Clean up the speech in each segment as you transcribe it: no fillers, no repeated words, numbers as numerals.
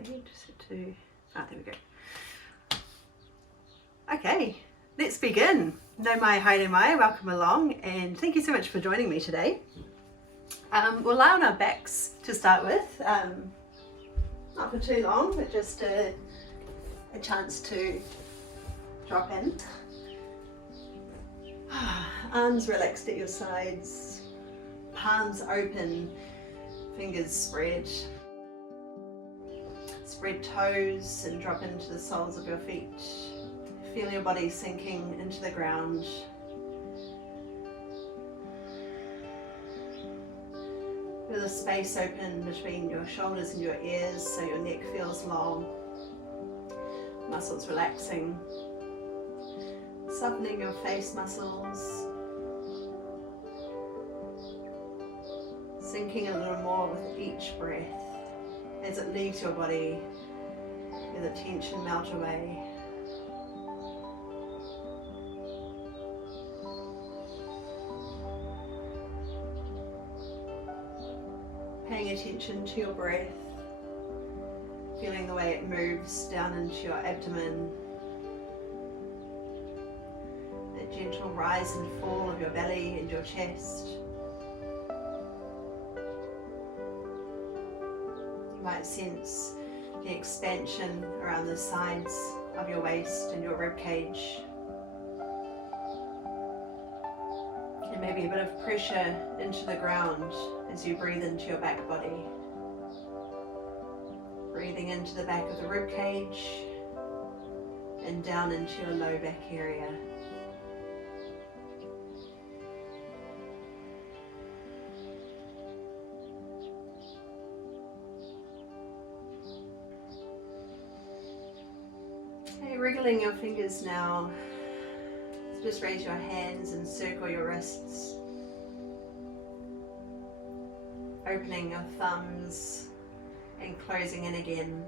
need to, there we go. Okay, let's begin. No mai, haere mai, welcome along, and thank you so much for joining me today. We'll lie on our backs to start with, not for too long, but just a chance to drop in. Arms relaxed at your sides, palms open, fingers spread. Spread toes and drop into the soles of your feet. Feel your body sinking into the ground. Feel the space open between your shoulders and your ears so your neck feels long. Muscles relaxing. Softening your face muscles. Sinking a little more with each breath. As it leaves your body, feel the tension melt away. Paying attention to your breath, feeling the way it moves down into your abdomen, the gentle rise and fall of your belly and your chest. You might sense the expansion around the sides of your waist and your rib cage. And maybe a bit of pressure into the ground as you breathe into your back body. Breathing into the back of the rib cage and down into your low back area. Wriggling your fingers now, so just raise your hands and circle your wrists, opening your thumbs and closing in again.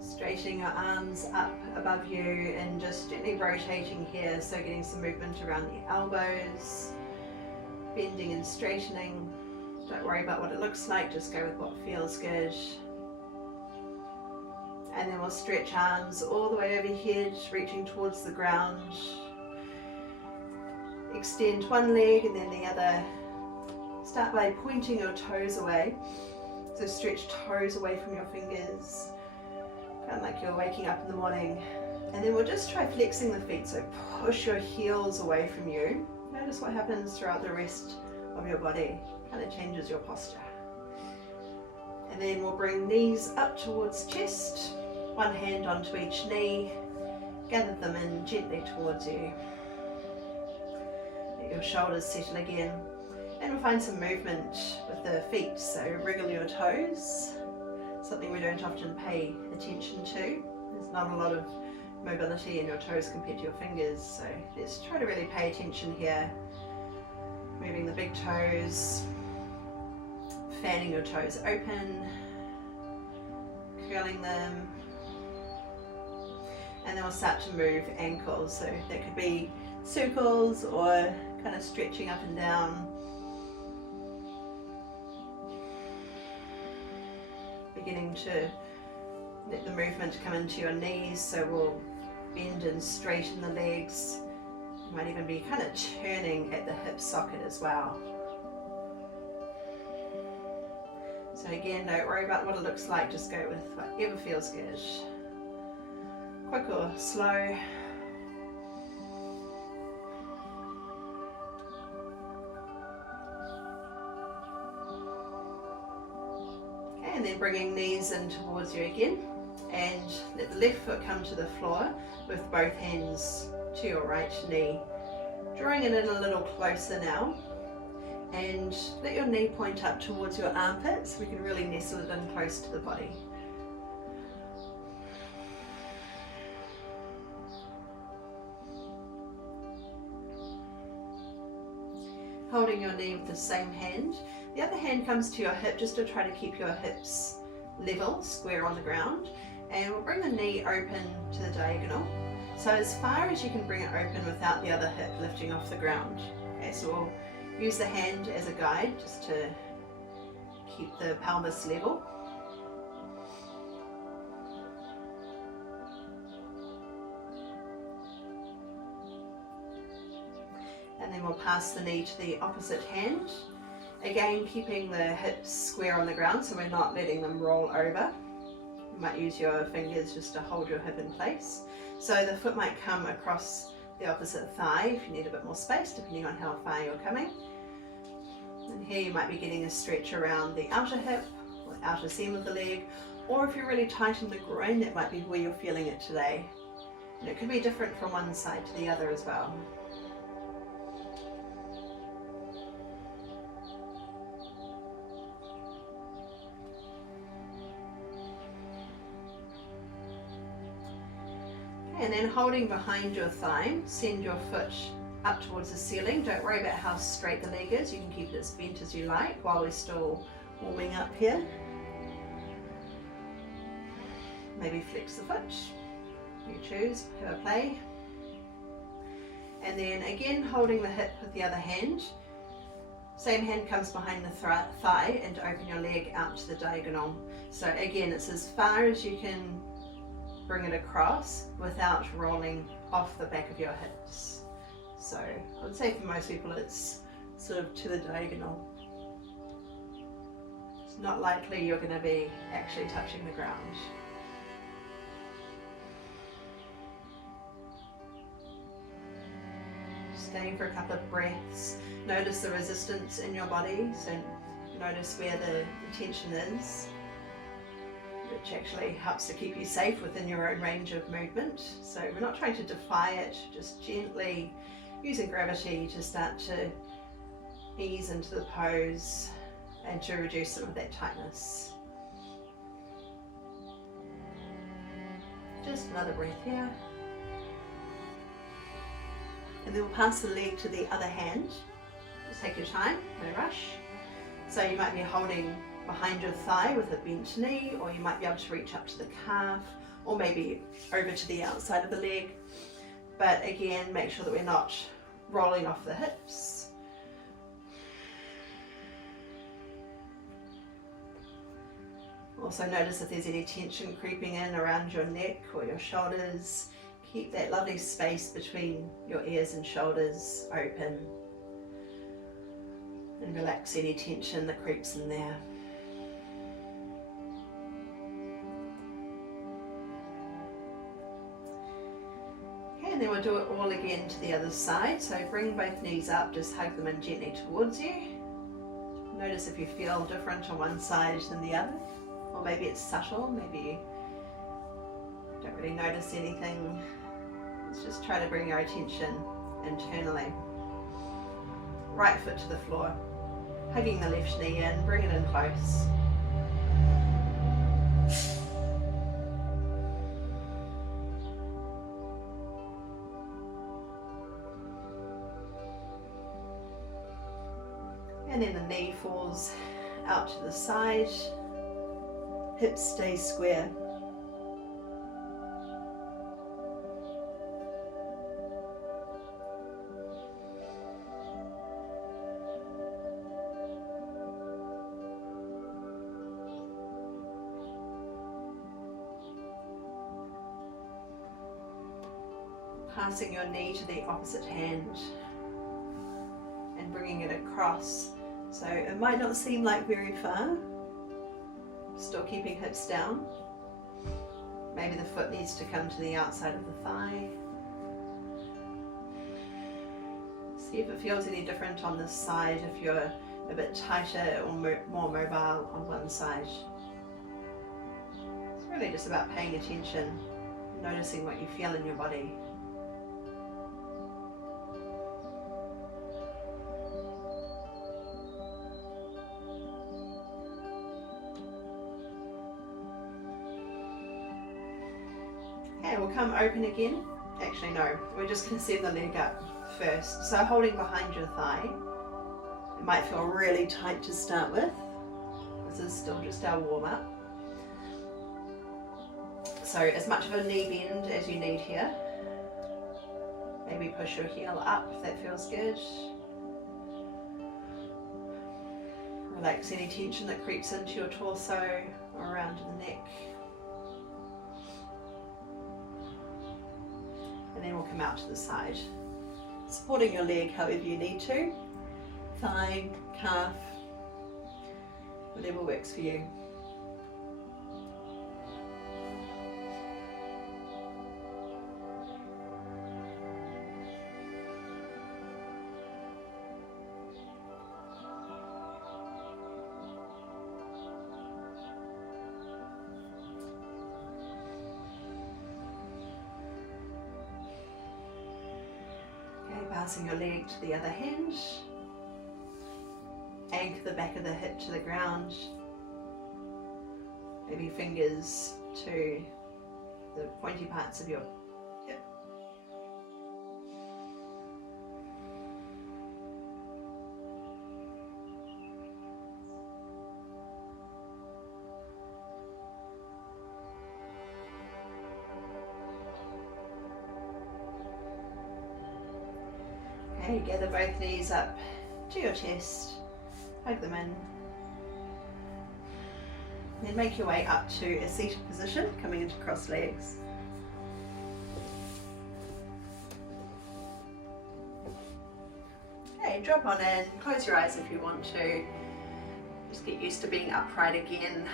Straightening your arms up above you and just gently rotating here, so getting some movement around the elbows, bending and straightening. Don't worry about what it looks like, just go with what feels good. And then we'll stretch arms all the way overhead, reaching towards the ground. Extend one leg and then the other. Start by pointing your toes away. So stretch toes away from your fingers, kind of like you're waking up in the morning. And then we'll just try flexing the feet, so push your heels away from you. Notice what happens throughout the rest of your body. Kind of changes your posture. And then we'll bring knees up towards chest, one hand onto each knee, gather them in gently towards you. Let your shoulders settle again, and we'll find some movement with the feet, so wriggle your toes, something we don't often pay attention to. There's not a lot of mobility in your toes compared to your fingers, so let's try to really pay attention here. Moving the big toes, fanning your toes open, curling them, and then we'll start to move ankles, so that could be circles or kind of stretching up and down. Beginning to let the movement come into your knees, so we'll bend and straighten the legs. You might even be kind of turning at the hip socket as well. So again, don't worry about what it looks like, just go with whatever feels good. Quick or slow. Okay, and then bringing knees in towards you again, and let the left foot come to the floor with both hands to your right knee. Drawing it in a little closer now, and let your knee point up towards your armpit so we can really nestle it in close to the body. Holding your knee with the same hand, the other hand comes to your hip just to try to keep your hips level, square on the ground, and we'll bring the knee open to the diagonal. So as far as you can bring it open without the other hip lifting off the ground. Okay, so we'll Use the hand as a guide just to keep the pelvis level. And then we'll pass the knee to the opposite hand. Again, keeping the hips square on the ground so we're not letting them roll over. You might use your fingers just to hold your hip in place. So the foot might come across the opposite thigh if you need a bit more space, depending on how far you're coming. And here you might be getting a stretch around the outer hip or the outer seam of the leg, or if you're really tight in the groin, that might be where you're feeling it today. And it could be different from one side to the other as well. And then holding behind your thigh, send your foot up towards the ceiling. Don't worry about how straight the leg is. You can keep it as bent as you like while we're still warming up here. Maybe flex the foot. You choose, have a play. And then again, holding the hip with the other hand. Same hand comes behind the thigh and open your leg out to the diagonal. So again, it's as far as you can bring it across without rolling off the back of your hips. So I would say for most people it's sort of to the diagonal. It's not likely you're going to be actually touching the ground. Staying for a couple of breaths. Notice the resistance in your body, so notice where the tension is, which actually helps to keep you safe within your own range of movement. So we're not trying to defy it, just gently using gravity to start to ease into the pose and to reduce some of that tightness. Just another breath here. And then we'll pass the leg to the other hand. Just take your time, no rush. So you might be holding behind your thigh with a bent knee, or you might be able to reach up to the calf, or maybe over to the outside of the leg. But again, make sure that we're not rolling off the hips. Also notice if there's any tension creeping in around your neck or your shoulders. Keep that lovely space between your ears and shoulders open. And relax any tension that creeps in there. Okay, and then we'll do it all again to the other side. So bring both knees up, just hug them in gently towards you. Notice if you feel different on one side than the other. Or maybe it's subtle, maybe you don't really notice anything. Let's just try to bring our attention internally. Right foot to the floor, hugging the left knee in, bring it in close. And then the knee falls out to the side, hips stay square. Passing your knee to the opposite hand and bringing it across. So it might not seem like very far, still keeping hips down. Maybe the foot needs to come to the outside of the thigh. See if it feels any different on this side, if you're a bit tighter or more mobile on one side. It's really just about paying attention, noticing what you feel in your body. Okay, we'll come open again. Actually no, we're just going to send the leg up first. So holding behind your thigh. It might feel really tight to start with. This is still just our warm up. So as much of a knee bend as you need here. Maybe push your heel up if that feels good. Relax any tension that creeps into your torso or around the neck. And then we'll come out to the side, supporting your leg however you need to, thigh, calf, whatever works for you. Passing your leg to the other hand, anchor the back of the hip to the ground, maybe fingers to the pointy parts of your hip. Okay, gather both knees up to your chest, hug them in. Then make your way up to a seated position, coming into crossed legs. Okay, drop on in, close your eyes if you want to. Just get used to being upright again.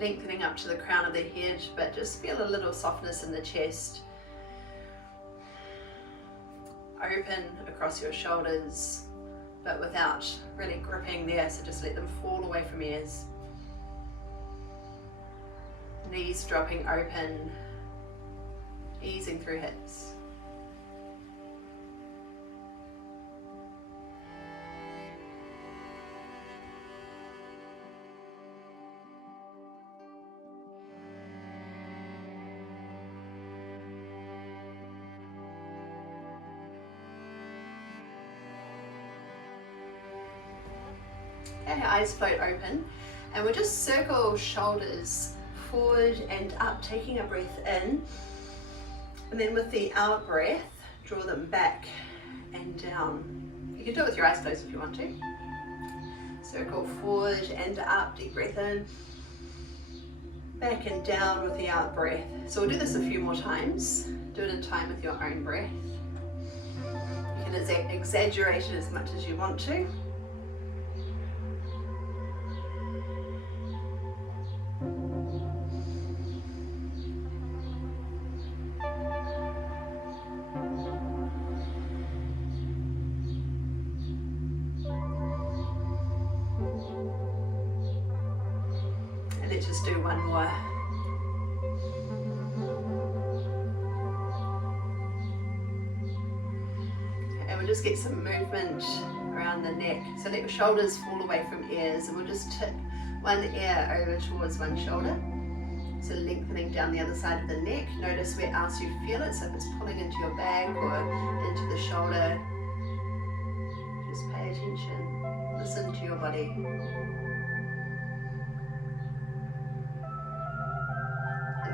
Lengthening up to the crown of the head, but just feel a little softness in the chest. Open across your shoulders, but without really gripping there, so just let them fall away from ears. Knees dropping open, easing through hips. Okay, eyes float open, and we'll just circle shoulders forward and up, taking a breath in, and then with the out breath, draw them back and down. You can do it with your eyes closed if you want to. Circle forward and up, deep breath in, back and down with the out breath. So we'll do this a few more times. Do it in time with your own breath. You can exaggerate it as much as you want to. Let's just do one more. And we'll just get some movement around the neck. So let your shoulders fall away from ears, and we'll just tip one ear over towards one shoulder. So lengthening down the other side of the neck. Notice where else you feel it. So if it's pulling into your back or into the shoulder, just pay attention. Listen to your body.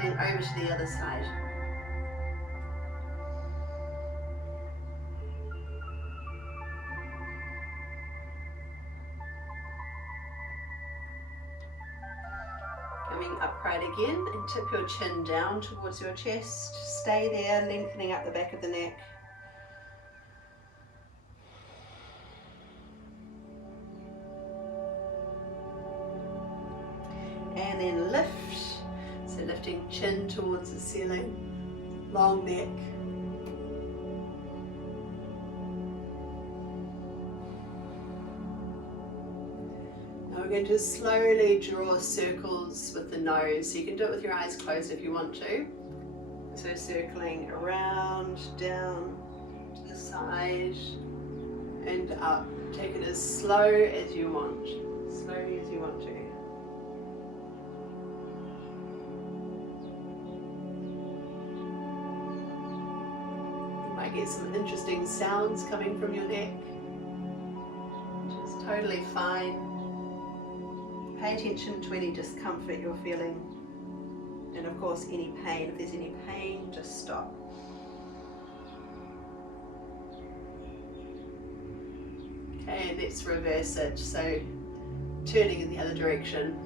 And over to the other side. Coming upright again, and tip your chin down towards your chest. Stay there, lengthening up the back of the neck. And then lift. So lifting chin towards the ceiling, long neck. Now we're going to slowly draw circles with the nose. So you can do it with your eyes closed if you want to. So circling around, down, to the side, and up. Take it as slow as you want, slowly as you want to. Get some interesting sounds coming from your neck, which is totally fine. Pay attention to any discomfort you're feeling, and of course any pain. If there's any pain, just stop. Okay, Okay, let's reverse it. So turning in the other direction.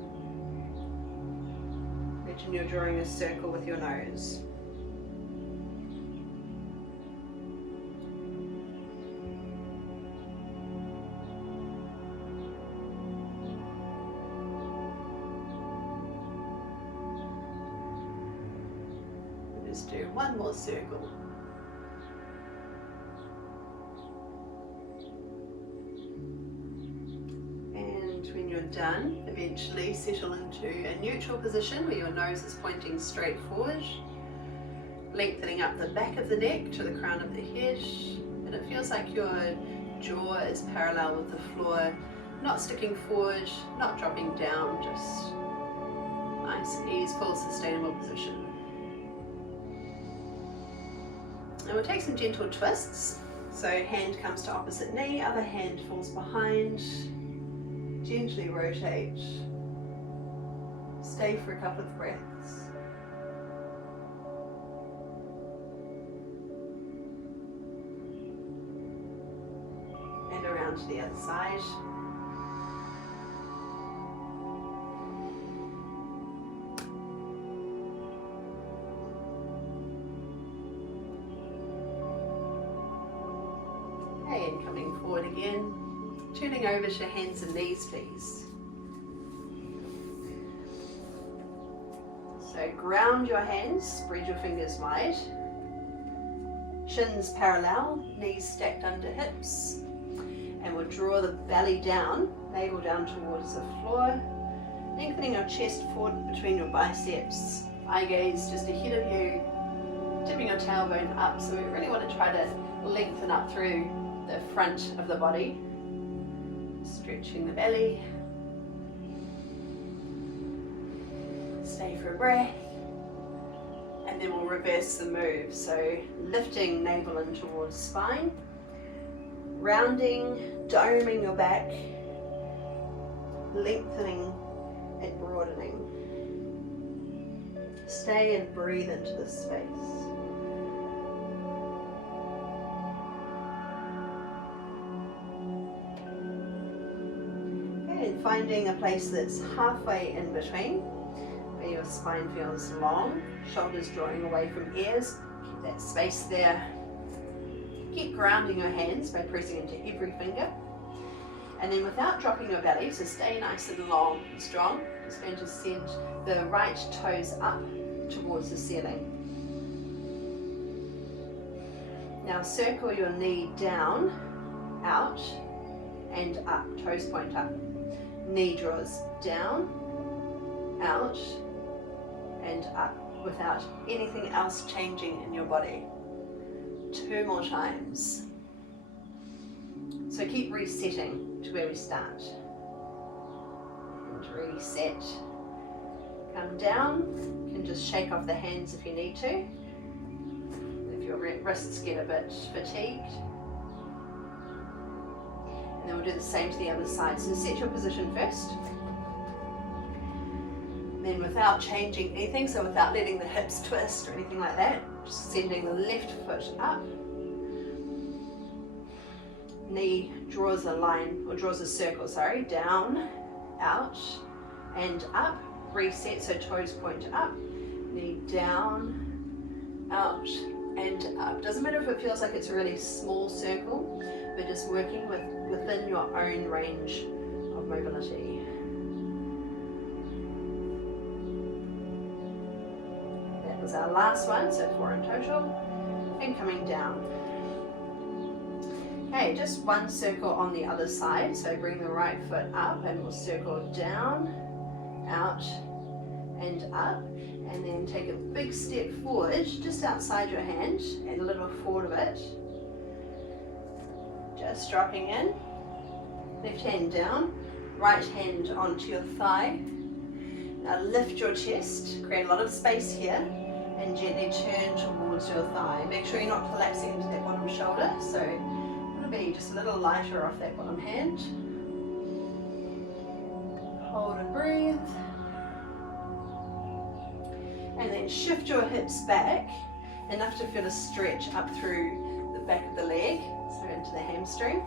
Imagine you're drawing a circle with your nose. Let's do one more circle. When you're done, eventually settle into a neutral position where your nose is pointing straight forward, lengthening up the back of the neck to the crown of the head, and it feels like your jaw is parallel with the floor, not sticking forward, not dropping down, just nice, easeful, sustainable position. And we'll take some gentle twists. So hand comes to opposite knee, other hand falls behind. Gently rotate. Stay for a couple of breaths. And around to the other side. Okay, and coming forward again. Turning over to hands and knees, please. So ground your hands, spread your fingers wide. Shins parallel, knees stacked under hips. And we'll draw the belly down, navel down towards the floor. Lengthening your chest forward between your biceps. Eye gaze just ahead of you. Tipping your tailbone up, so we really want to try to lengthen up through the front of the body. Stretching the belly. Stay for a breath. And then we'll reverse the move. So lifting navel in towards spine. Rounding, doming your back. Lengthening and broadening. Stay and breathe into this space. And finding a place that's halfway in between, where your spine feels long, shoulders drawing away from ears. Keep that space there. Keep grounding your hands by pressing into every finger. And then without dropping your belly, so stay nice and long and strong, just going to send the right toes up towards the ceiling. Now circle your knee down, out, and up, toes point up. Knee draws down, out, and up without anything else changing in your body. 2 more times. So keep resetting to where we start. And reset. Come down. You can just shake off the hands if you need to. If your wrists get a bit fatigued. And then we'll do the same to the other side. So set your position first. Then without changing anything, so without letting the hips twist or anything like that, just sending the left foot up. Knee draws a line, or draws a circle, sorry, down, out, and up. Reset, so toes point up. Knee down, out, and up. Doesn't matter if it feels like it's a really small circle, but just working within your own range of mobility. That was our last one, so 4 in total, and coming down. Okay, just one circle on the other side, so bring the right foot up and we'll circle down, out, and up, and then take a big step forward just outside your hand and a little forward of it. Just dropping in, left hand down, right hand onto your thigh. Now lift your chest, create a lot of space here, and gently turn towards your thigh. Make sure you're not collapsing into that bottom shoulder, so it'll be just a little lighter off that bottom hand. Hold and breathe. And then shift your hips back, enough to feel a stretch up through the back of the leg, so into the hamstring.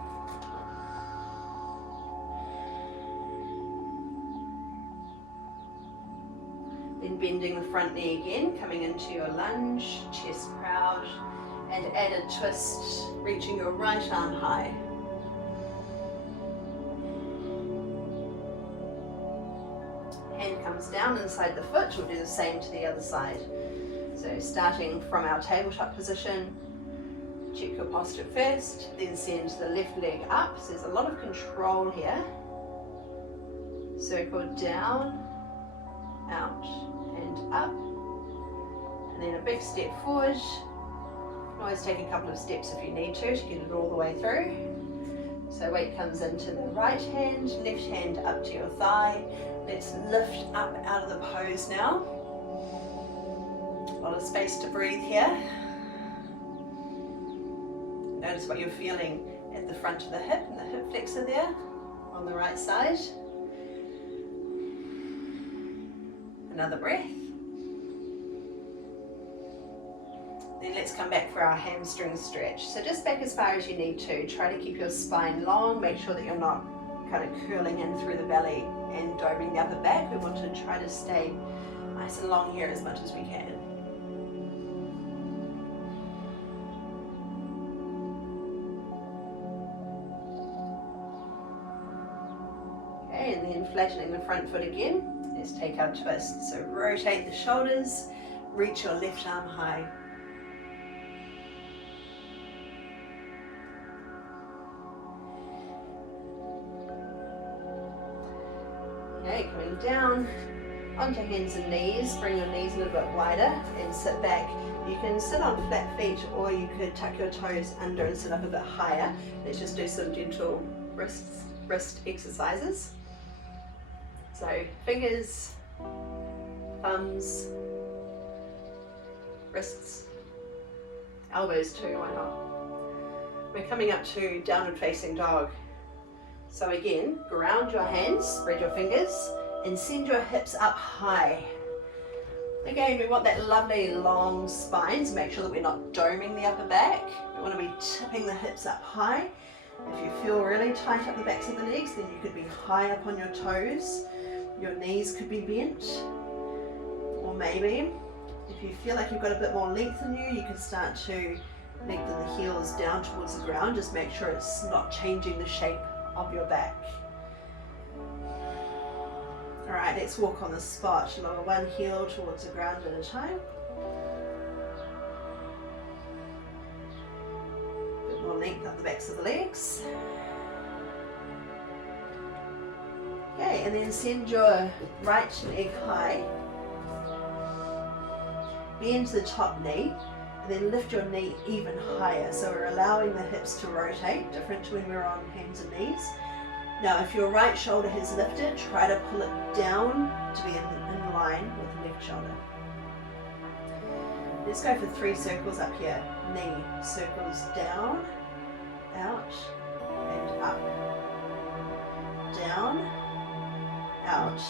bending the front knee again, coming into your lunge, chest proud, and add a twist, reaching your right arm high. Hand comes down inside the foot, we'll do the same to the other side. So starting from our tabletop position, check your posture first, then send the left leg up. So there's a lot of control here. Circle down, out and up, and then a big step forward. You can always take a couple of steps if you need to get it all the way through. So weight comes into the right hand, left hand up to your thigh. Let's lift up out of the pose now. A lot of space to breathe here. Notice what you're feeling at the front of the hip and the hip flexor there on the right side. Another breath. Then let's come back for our hamstring stretch. So just back as far as you need to. Try to keep your spine long. Make sure that you're not kind of curling in through the belly and dobing the upper back. We want to try to stay nice and long here as much as we can. Okay, and then flattening the front foot again. Let's take our twist. So rotate the shoulders, reach your left arm high. Okay, coming down onto hands and knees. Bring your knees a little bit wider and sit back. You can sit on flat feet or you could tuck your toes under and sit up a bit higher. Let's just do some gentle wrist exercises. So fingers, thumbs, wrists, elbows too, why not? We're coming up to downward facing dog. So again, ground your hands, spread your fingers, and send your hips up high. Again, we want that lovely long spine, so make sure that we're not doming the upper back. We want to be tipping the hips up high. If you feel really tight up the backs of the legs, then you could be high up on your toes. Your knees could be bent. Or maybe, if you feel like you've got a bit more length in you, you can start to lengthen the heels down towards the ground. Just make sure it's not changing the shape of your back. Alright, let's walk on the spot. Lower one heel towards the ground at a time. A bit more length up the backs of the legs. Okay, and then send your right leg high. Bend to the top knee, and then lift your knee even higher. So we're allowing the hips to rotate, different to when we're on hands and knees. Now, if your right shoulder has lifted, try to pull it down to be in line with the left shoulder. Let's go for 3 circles up here. Knee circles down, out, and up. Down, out,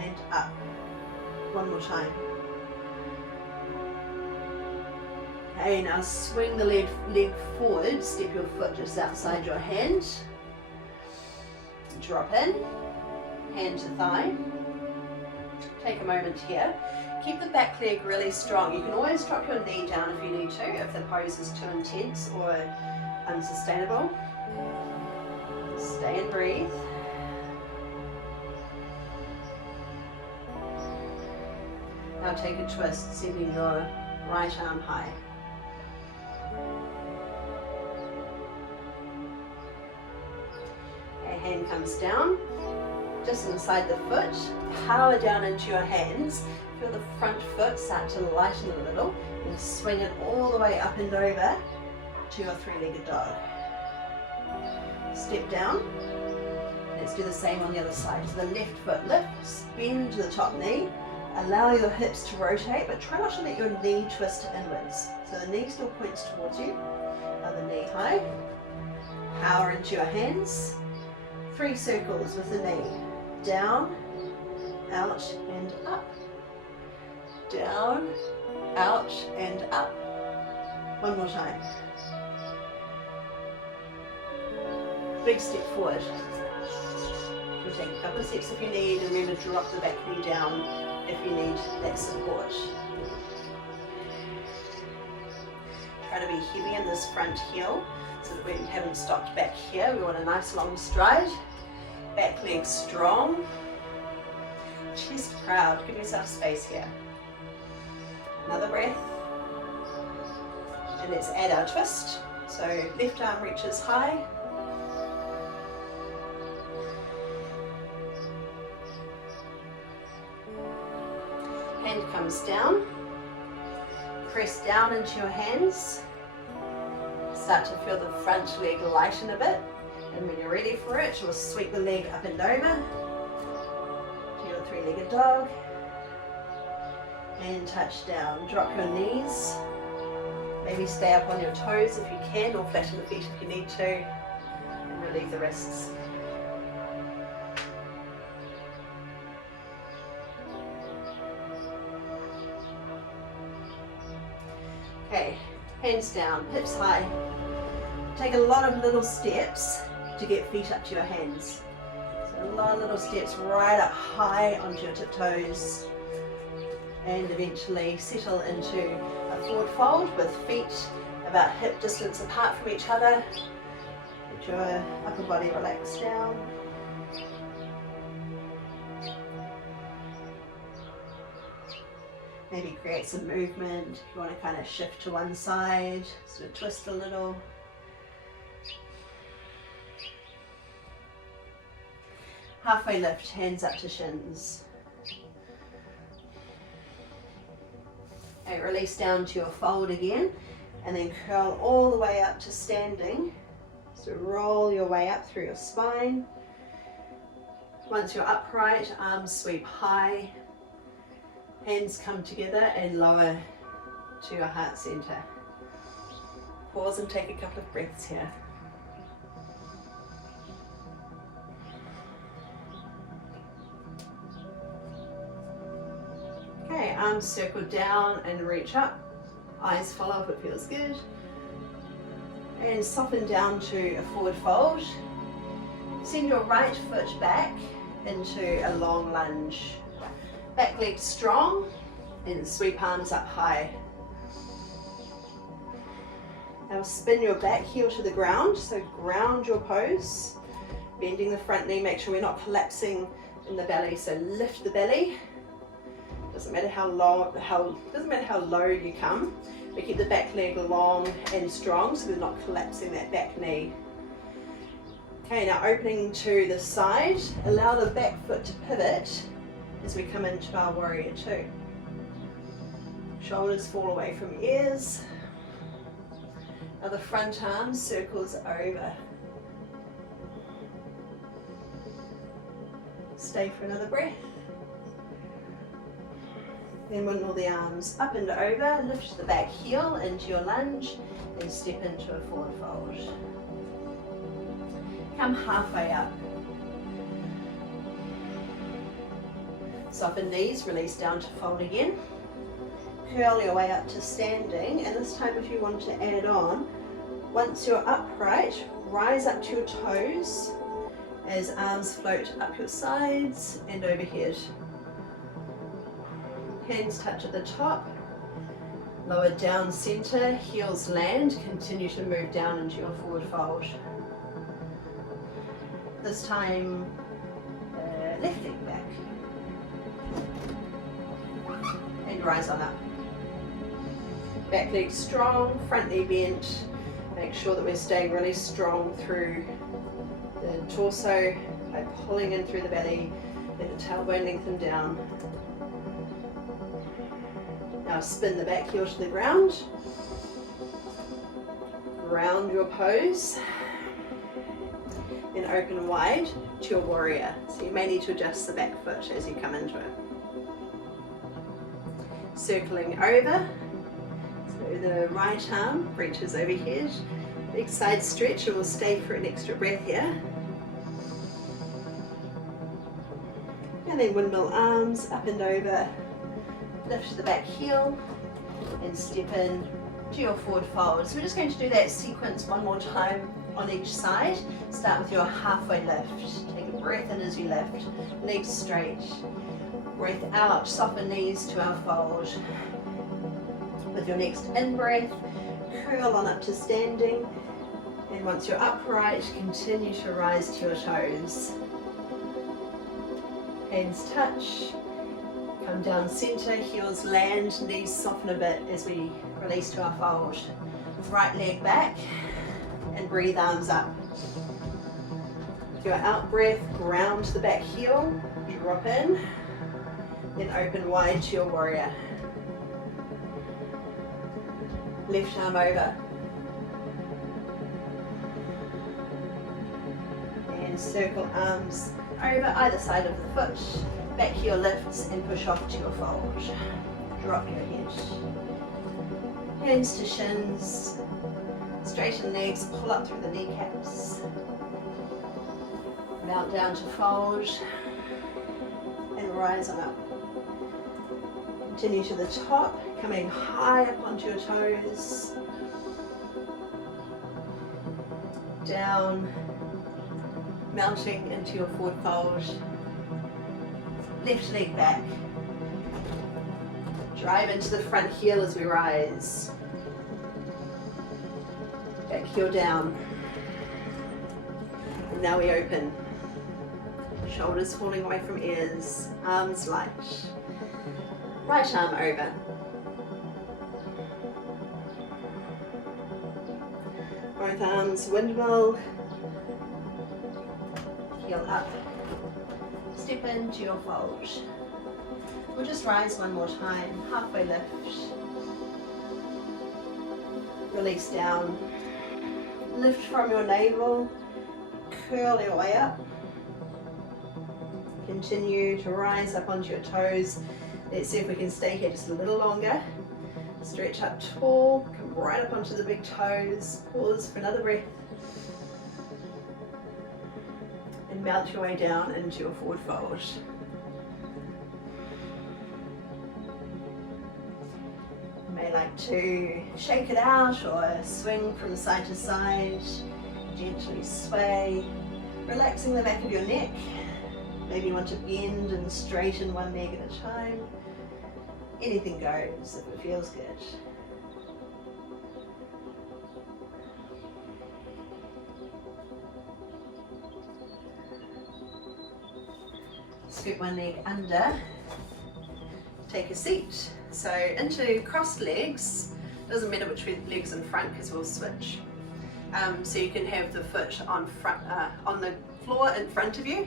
and up. One more time. Okay, now swing the leg forward, step your foot just outside your hand. Drop in, hand to thigh. Take a moment here. Keep the back leg really strong. You can always drop your knee down if you need to, if the pose is too intense or unsustainable. Stay and breathe. Now take a twist, sending your right arm high. Hand comes down, just inside the foot, power down into your hands, feel the front foot start to lighten a little, and swing it all the way up and over to your 3-legged dog. Step down, let's do the same on the other side. So the left foot lifts, bend to the top knee, allow your hips to rotate, but try not to let your knee twist inwards. So the knee still points towards you, other knee high, power into your hands. 3 circles with the knee. Down, out, and up. Down, out, and up. One more time. Big step forward. You'll take a couple of steps if you need, and remember, drop the back knee down. if you need that support. Try to be heavy in this front heel so that we haven't stopped back here. We want a nice long stride. Back leg strong. Chest proud. Give yourself space here. Another breath. And let's add our twist. So left arm reaches high. Hand comes down. Press down into your hands. Start to feel the front leg lighten a bit. And when you're ready for it, you'll sweep the leg up and over to your three-legged dog. And touch down. Drop your knees. Maybe stay up on your toes if you can, or flatten the feet if you need to. And relieve the wrists. Okay, hands down, hips high. Take a lot of little steps to get feet up to your hands. So a lot of little steps right up high onto your tiptoes. And eventually settle into a forward fold with feet about hip distance apart from each other. Let your upper body relax down. Maybe create some movement. If you want to kind of shift to one side, sort of twist a little. Halfway lift, hands up to shins. Okay, release down to your fold again, and then curl all the way up to standing. So roll your way up through your spine. Once you're upright, arms sweep high. Hands come together and lower to your heart center. Pause and take a couple of breaths here. Okay, arms circle down and reach up. Eyes follow if it feels good. And soften down to a forward fold. Send your right foot back into a long lunge. Back leg strong and sweep arms up high. Now spin your back heel to the ground, so ground your pose. Bending the front knee, make sure we're not collapsing in the belly, so lift the belly. Doesn't matter how low you come, but keep the back leg long and strong so we're not collapsing that back knee. Okay, now opening to the side, allow the back foot to pivot as we come into our warrior two. Shoulders fall away from ears. Now the front arm circles over. Stay for another breath. Then windmill the arms up and over, lift the back heel into your lunge, and step into a forward fold. Come halfway up. Soften knees, release down to fold again. Curl your way up to standing, and this time if you want to add on, once you're upright, rise up to your toes as arms float up your sides and overhead. Hands touch at the top, lower down center, heels land, continue to move down into your forward fold. This time, left leg back. And rise on up. Back leg strong, front knee bent. Make sure that we're staying really strong through the torso by pulling in through the belly, let the tailbone lengthen down. Now spin the back heel to the ground. Ground your pose. And open wide to your warrior. So you may need to adjust the back foot as you come into it. Circling over. So the right arm reaches overhead. Big side stretch, and we'll stay for an extra breath here. And then windmill arms up and over. Lift the back heel and step in to your forward fold. So we're just going to do that sequence one more time on each side. Start with your halfway lift. Take a breath in as you lift. Legs straight. Breath out, soften knees to our fold. With your next in-breath, curl on up to standing. And once you're upright, continue to rise to your toes. Hands touch, come down center, heels land, knees soften a bit as we release to our fold. Right leg back and breathe arms up. With your out breath, ground the back heel, drop in, then open wide to your warrior. Left arm over. And circle arms over either side of the foot. Back heel lifts and push off to your fold. Drop your head. Hands to shins. Straighten legs, pull up through the kneecaps. Mount down to fold. And rise on up. Continue to the top, coming high up onto your toes. Down. Mounting into your forward fold. Left leg back. Drive into the front heel as we rise. Back heel down. And now we open. Shoulders falling away from ears. Arms light. Right arm over. Both arms windmill. Heel up. Step into your fold. We'll just rise one more time. Halfway lift. Release down. Lift from your navel. Curl your way up. Continue to rise up onto your toes. Let's see if we can stay here just a little longer. Stretch up tall. Come right up onto the big toes. Pause for another breath. And mount your way down into your forward fold. You may like to shake it out or swing from side to side. Gently sway, relaxing the back of your neck. Maybe you want to bend and straighten one leg at a time. Anything goes if it feels good. Scoot one leg under, take a seat. So into crossed legs, doesn't matter which leg's in front because we'll switch. So you can have the foot on the floor in front of you,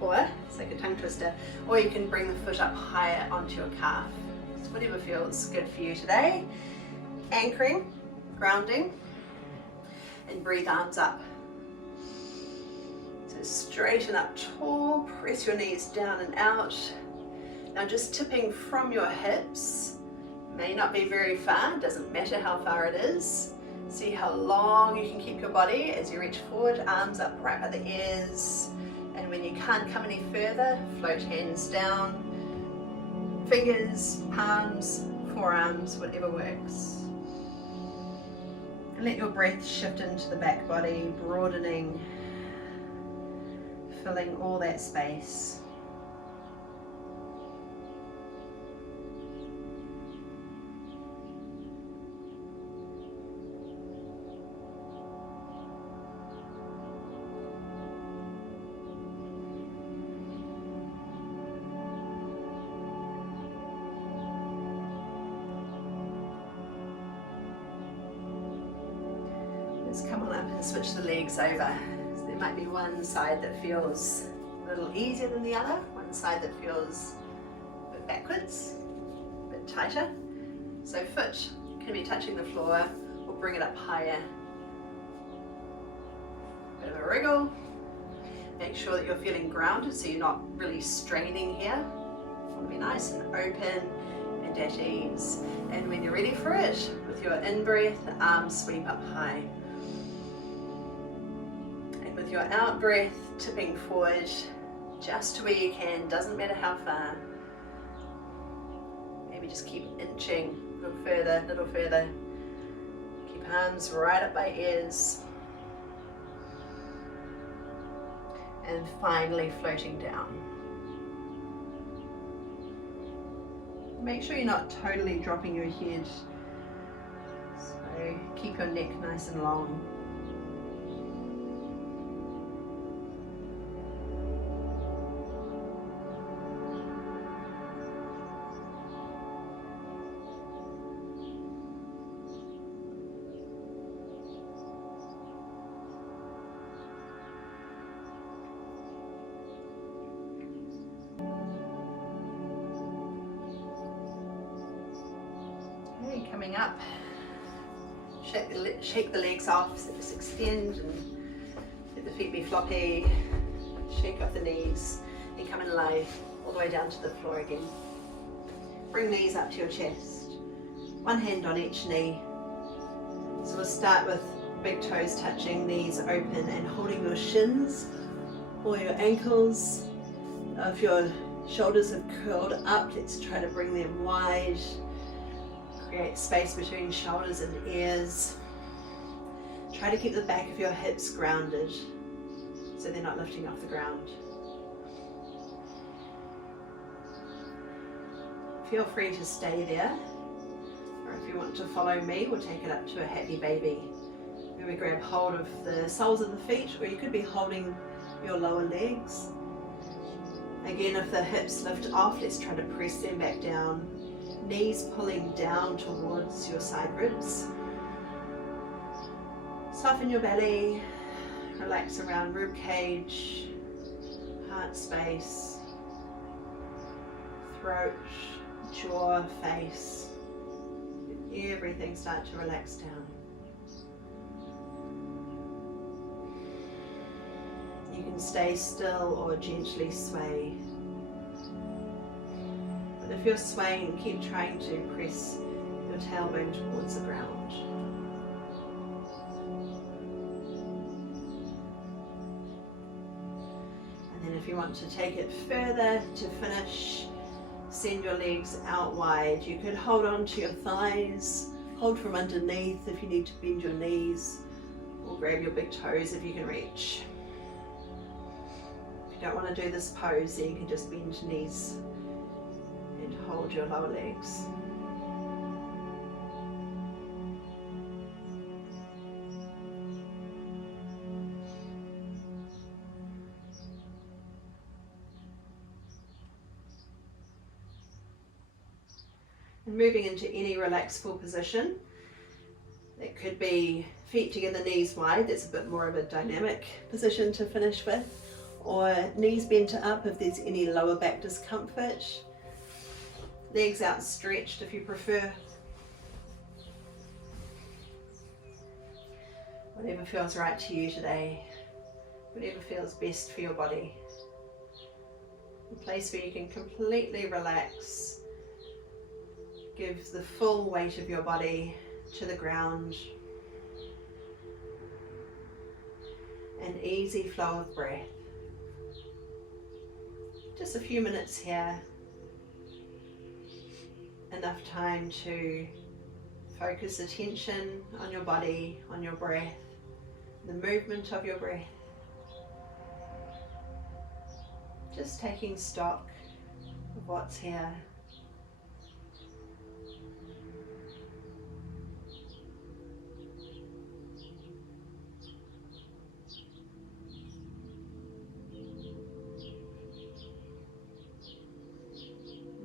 or it's like a tongue twister, or you can bring the foot up higher onto your calf. It's whatever feels good for you today. Anchoring, grounding, and breathe arms up. So straighten up tall, press your knees down and out. Now just tipping from your hips, may not be very far, doesn't matter how far it is. See how long you can keep your body as you reach forward, arms up right by the ears. And when you can't come any further, float hands down, fingers, palms, forearms, whatever works. And let your breath shift into the back body, broadening, filling all that space. Come on up and switch the legs over. So there might be one side that feels a little easier than the other, one side that feels a bit backwards, a bit tighter. So foot can be touching the floor or bring it up higher. Bit of a wriggle. Make sure that you're feeling grounded so you're not really straining here. You want to be nice and open and at ease. And when you're ready for it, with your in-breath, arms sweep up high. With your out breath, tipping forward just to where you can, doesn't matter how far. Maybe just keep inching a little further. Keep arms right up by ears. And finally floating down. Make sure you're not totally dropping your head. So keep your neck nice and long. Okay, coming up. Shake the legs off, so just extend and let the feet be floppy. Shake off the knees and come and lie all the way down to the floor again. Bring knees up to your chest. One hand on each knee. So we'll start with big toes touching, knees open and holding your shins or your ankles. If your shoulders have curled up, let's try to bring them wide. Create space between shoulders and ears. Try to keep the back of your hips grounded so they're not lifting off the ground. Feel free to stay there, or if you want to follow me, we'll take it up to a happy baby, where we grab hold of the soles of the feet, or you could be holding your lower legs. Again, if the hips lift off, let's try to press them back down. Knees pulling down towards your side ribs. Soften your belly, relax around rib cage, heart space, throat, jaw, face. Everything start to relax down. You can stay still or gently sway. But if you're swaying, keep trying to press your tailbone towards the ground. And then if you want to take it further to finish, send your legs out wide. You could hold on to your thighs, hold from underneath if you need to bend your knees, or grab your big toes if you can reach. If you don't want to do this pose, then you can just bend knees and hold your lower legs. And moving into any relaxed full position. It could be feet together, knees wide. That's a bit more of a dynamic position to finish with. Or knees bent up if there's any lower back discomfort. Legs outstretched if you prefer. Whatever feels right to you today. Whatever feels best for your body. A place where you can completely relax. Give the full weight of your body to the ground. An easy flow of breath. Just a few minutes here. Enough time to focus attention on your body, on your breath, the movement of your breath. Just taking stock of what's here.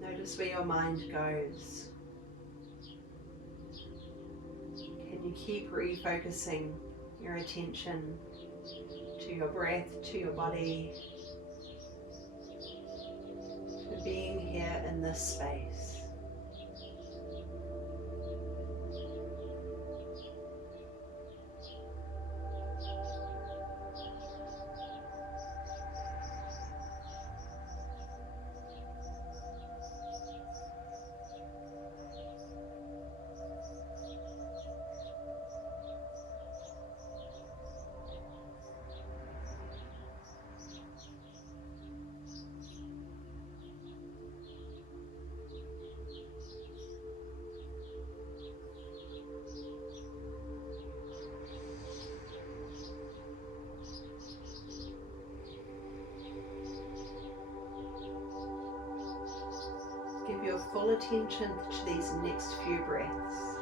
Notice where your mind goes. Can you keep refocusing your attention to your breath, to your body, to being here in this space? full attention to these next few breaths.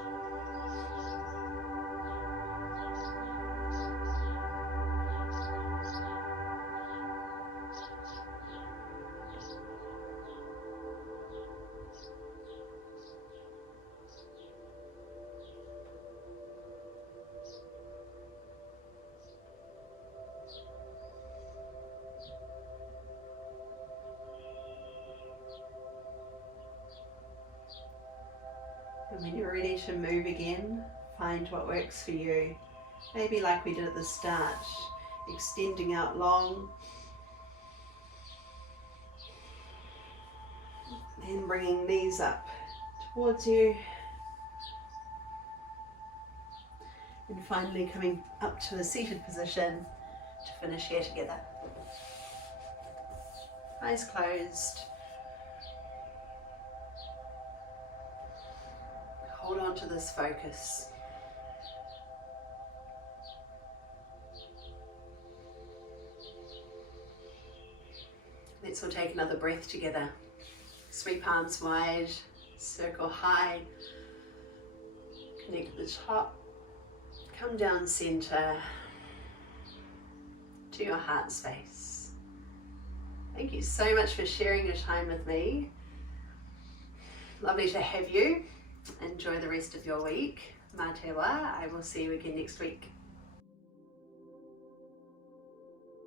And when you're ready to move again, find what works for you. Maybe like we did at the start, extending out long, and bringing these up towards you, and finally coming up to a seated position to finish here together. Eyes closed. Hold on to this focus. Let's all take another breath together. Sweep arms wide, circle high, connect at the top, come down center to your heart space. Thank you so much for sharing your time with me. Lovely to have you. Enjoy the rest of your week. Mā te wā. I will see you again next week.